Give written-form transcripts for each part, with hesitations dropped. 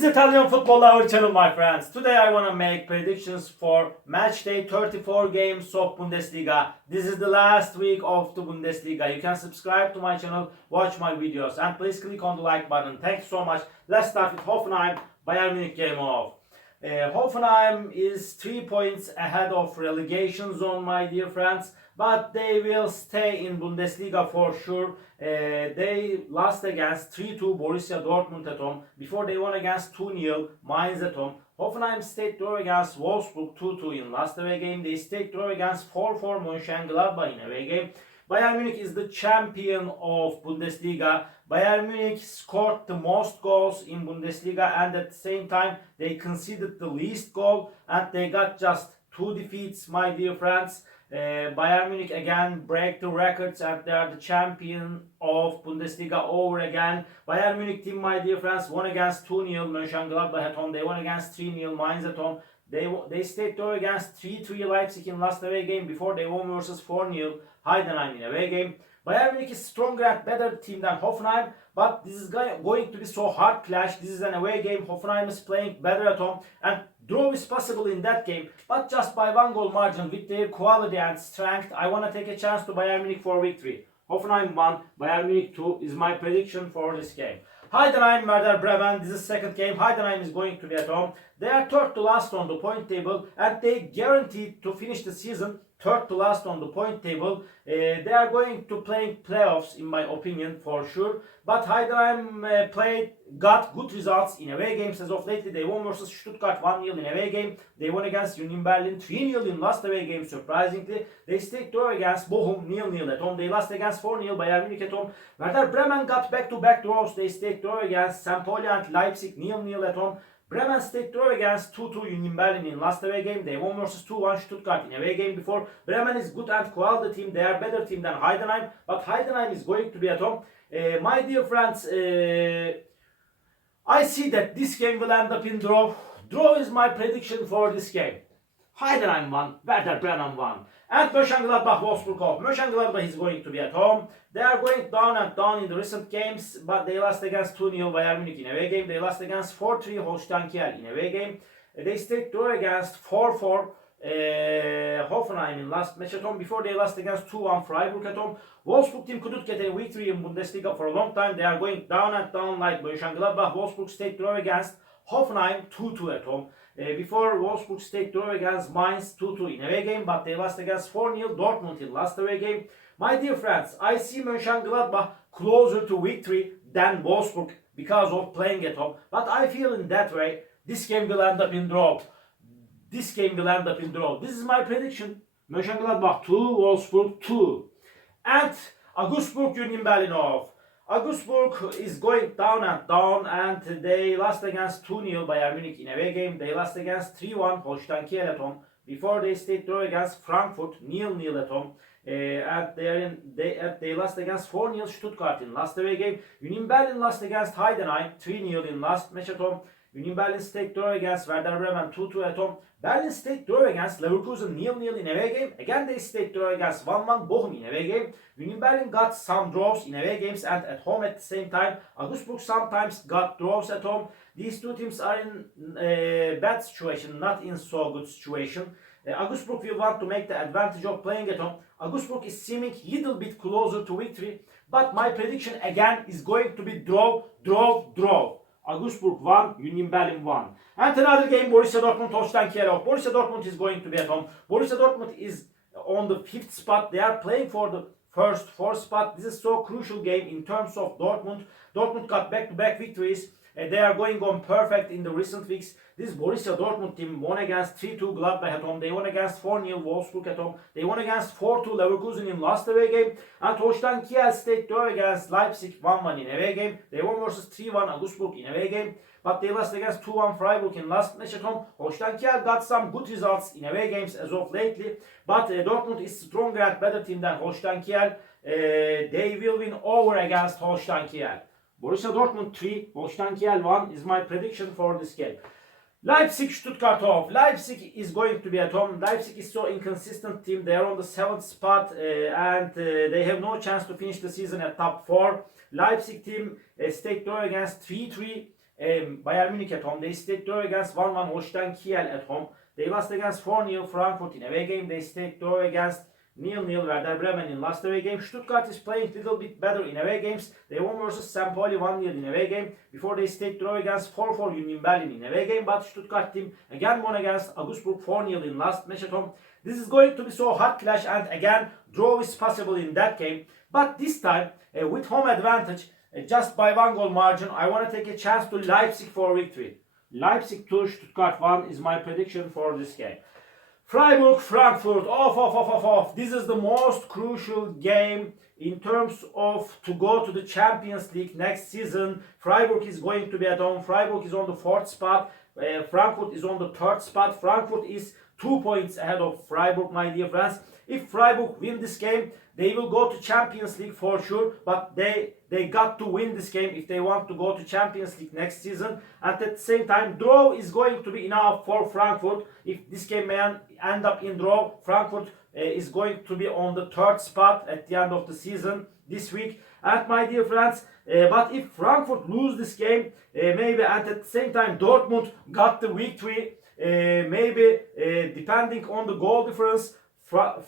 is Italian Football Hour channel, my friends. Today I want to make predictions for match day 34 games of Bundesliga. This is the last week of the Bundesliga. You can subscribe to my channel, watch my videos, and please click on the like button. Thanks so much. Let's start with Hoffenheim Bayern Munich game off. Hoffenheim is 3 points ahead of relegation zone, my dear friends, but they will stay in Bundesliga for sure. They lost against 3-2 Borussia Dortmund at home. Before they won against 2-0 Mainz at home. Hoffenheim stayed draw against Wolfsburg 2-2 in last away game. They stayed draw against 4-4 Mönchengladbach in away game. Bayern Munich is the champion of Bundesliga. Bayern Munich scored the most goals in Bundesliga, and at the same time they conceded the least goal, and they got just 2 defeats, my dear friends. Bayern Munich again break the records, and they are the champion of Bundesliga over again. Bayern Munich team, my dear friends, won against 2-0 Mönchengladbach at home. They won against 3-0 Mainz at home. They stayed draw against 3-3 Leipzig in last away game before they won versus 4-0 Heidenheim in away game. Bayern Munich is stronger and better team than Hoffenheim, but this is going to be so hard clash. This is an away game. Hoffenheim is playing better at home, and draw is possible in that game, but just by 1 goal margin. With their quality and strength, I want to take a chance to Bayern Munich for victory. Hoffenheim 1, Bayern Munich 2 is my prediction for this game. Heidenheim, Werder, Bremen. This is second game. Heidenheim is going to be at home. They are third to last on the point table, and they guaranteed to finish the season third to last on the point table. They are going to play playoffs, in my opinion, for sure. But Heidenheim got good results in away games as of lately. They won versus Stuttgart 1-0 in away game. They won against Union Berlin 3-0 in last away game, surprisingly. They stayed draw against Bochum 0-0 at home. They lost against 4-0 Bayern Munich at home. Werder Bremen got back-to-back draws. They stayed draw against Pauli and Leipzig 0-0 at home. Bremen stayed draw against 2-2 Union Berlin in last away game. They won versus 2-1 Stuttgart in away game before. Bremen is good and quality team. They are better team than Heidenheim, but Heidenheim is going to be at home. My dear friends, I see that this game will end up in draw. Draw is my prediction for this game. Heidenheim 1, Werder Bremen 1. And Mönchengladbach Wolfsburg off. Mönchengladbach is going to be at home. They are going down and down in the recent games, but they lost against 2-0 Bayern Munich in away game. They lost against 4-3 Holstein in away game. They stayed draw against 4-4 Hoffenheim in last match at home before they lost against 2-1 Freiburg at home. Wolfsburg team couldn't get a victory in Bundesliga for a long time. They are going down and down like Mönchengladbach. Wolfsburg stayed draw against Hoffenheim 2-2 at home. Before Wolfsburg stayed draw against Mainz 2-2 in away game, but they lost against 4-0 Dortmund in last away game. My dear friends, I see Mönchengladbach closer to victory than Wolfsburg because of playing at home. But I feel in that way, this game will end up in draw. This game will end up in draw. This is my prediction. Mönchengladbach 2, Wolfsburg 2. And Augsburg Union Berlin off. Augsburg is going down and down, and they lost against 2-0 Bayern Munich in away game. They lost against 3-1 Holstein at home. Before they stayed draw against Frankfurt 0-0 at home. And they lost against 4-0 Stuttgart in last away game. Union Berlin lost against Heidenheim 3-0 in last match at home. Union Berlin stayed draw against Werder Bremen 2-2 at home. Berlin stayed draw against Leverkusen 0-0 in away game. Again they stayed draw against 1-1 Bochum in away game. Union Berlin got some draws in away games and at home at the same time. Augsburg sometimes got draws at home. These two teams are in a bad situation, not in so good situation. Augsburg will want to make the advantage of playing at home. Augsburg is seeming little bit closer to victory, but my prediction again is going to be draw. Augsburg 1, Union Berlin 1. And another game, Borussia Dortmund, Holstein. Borussia Dortmund is going to be at home. Borussia Dortmund is on the 5th spot. They are playing for the first 4th spot. This is so crucial game in terms of Dortmund. Dortmund got back-to-back victories. They are going on perfect in the recent weeks. This Borussia Dortmund team won against 3-2 Gladbach at home. They won against 4-0 Wolfsburg at home. They won against 4-2 Leverkusen in last away game. And Holstein stayed draw against Leipzig 1-1 in away game. They won versus 3-1 Augsburg in away game. But they lost against 2-1 Freiburg in last match at home. Holstein got some good results in away games as of lately. But Dortmund is stronger and better team than Holstein. They will win over against Holstein. Borussia Dortmund 3, Holstein 1 is my prediction for this game. Leipzig Stuttgart off. Leipzig is going to be at home. Leipzig is so inconsistent team. They are on the 7th spot and they have no chance to finish the season at top 4. Leipzig team stayed draw against 3-3 Bayern Munich at home. They stayed draw against 1-1 Holstein Kiel at home. They lost against 4-0 Frankfurt in away game. They stayed draw against 0-0 Werder Bremen in last away game. Stuttgart is playing a little bit better in away games. They won versus Pauli 1-0 in away game. Before they stayed draw against 4-4 Union Berlin in away game. But Stuttgart team again won against Augsburg 4-0 in last match at home. This is going to be so hard clash, and again draw is possible in that game. But this time with home advantage, just by 1 goal margin, I want to take a chance to Leipzig for victory. Leipzig 2, Stuttgart 1 is my prediction for this game. Freiburg, Frankfurt, off. This is the most crucial game in terms of to go to the Champions League next season. Freiburg is going to be at home. Freiburg is on the 4th spot. Frankfurt is on the 3rd spot. Frankfurt is 2 points ahead of Freiburg, my dear friends. If Freiburg win this game, they will go to Champions League for sure, but they got to win this game if they want to go to Champions League next season. And at the same time, draw is going to be enough for Frankfurt. If this game may end up in draw, Frankfurt is going to be on the 3rd spot at the end of the season this week. And my dear friends, but if Frankfurt lose this game, maybe and at the same time Dortmund got the victory, maybe depending on the goal difference,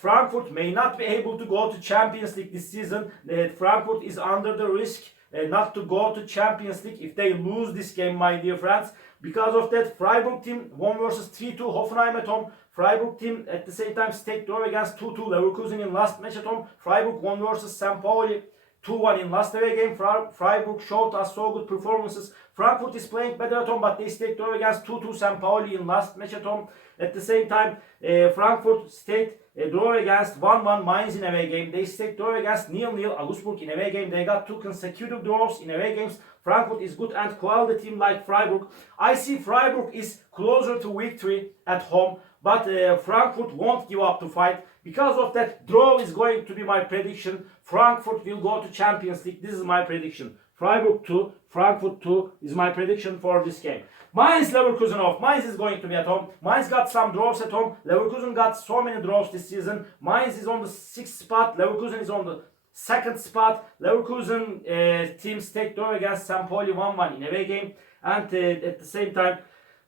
Frankfurt may not be able to go to Champions League this season. Frankfurt is under the risk not to go to Champions League if they lose this game, my dear friends. Because of that, Freiburg team won versus 3-2 Hoffenheim at home. Freiburg team at the same time stayed draw against 2-2 Leverkusen in last match at home. Freiburg won versus Pauli 2-1 in last away game. Freiburg showed us so good performances. Frankfurt is playing better at home, but they stayed draw against 2-2 Pauli in last match at home. At the same time, Frankfurt stayed draw against 1-1 Mainz in away game. They stayed draw against 0-0 Augsburg in away game. They got 2 consecutive draws in away games. Frankfurt is good and quality team like Freiburg. I see Freiburg is closer to victory at home, but Frankfurt won't give up to fight. Because of that, draw is going to be my prediction. Frankfurt will go to Champions League. This is my prediction. Freiburg 2, Frankfurt 2 is my prediction for this game. Mainz, Leverkusen off. Mainz is going to be at home. Mainz got some draws at home. Leverkusen got so many draws this season. Mainz is on the 6th spot. Leverkusen is on the 2nd spot. Leverkusen team stayed draw against Pauli 1-1 in away game. And at the same time,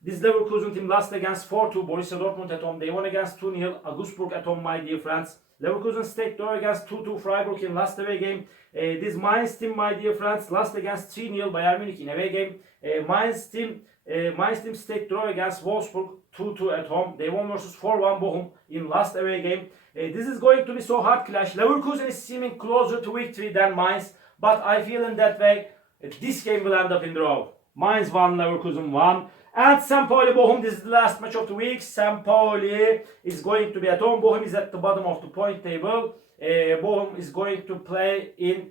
this Leverkusen team lost against 4-2 Borussia Dortmund at home. They won against 2-0 Augsburg at home, my dear friends. Leverkusen stayed draw against 2-2 Freiburg in last away game. This Mainz team, my dear friends, lost against 3-0 Bayern Munich in away game. Mainz team stayed draw against Wolfsburg 2-2 at home. They won versus 4-1 Bochum in last away game. This is going to be so hard clash. Leverkusen is seeming closer to victory than Mainz, but I feel in that way this game will end up in draw. Mainz 1, Leverkusen 1. And Pauli Bochum, this is the last match of the week. Pauli is going to be at home. Bochum is at the bottom of the point table. Bochum is going to play in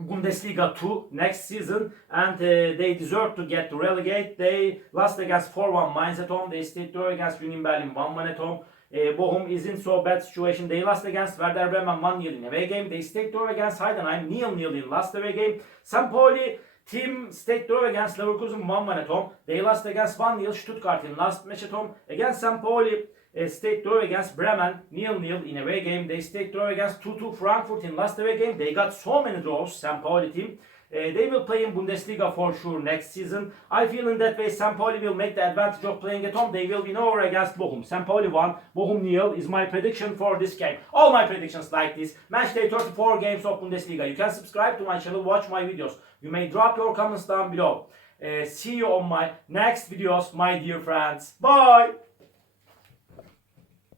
Bundesliga 2 next season, and they deserve to get relegated. They lost against 4-1 Mainz at home. They stayed draw against Union Berlin 1-1 at home. Bochum is in so bad situation. They lost against Werder Bremen 1-0 in away game. They stayed draw against Heidenheim 0-0 in last away game. Pauli team stayed draw against Leverkusen 1-1 at home. They lost against 1-0 Stuttgart in last match at home. Against Pauli stayed draw against Bremen 0-0 in away game. They stayed draw against 2-2 Frankfurt in last away game. They got so many draws, Pauli team. They will play in Bundesliga for sure next season. I feel in that way Pauli will make the advantage of playing at home. They will win over against Bochum. Pauli 1, Bochum 0 is my prediction for this game. All my predictions like this. Match day 34 games of Bundesliga. You can subscribe to my channel, watch my videos. You may drop your comments down below. See you on my next videos, my dear friends. Bye!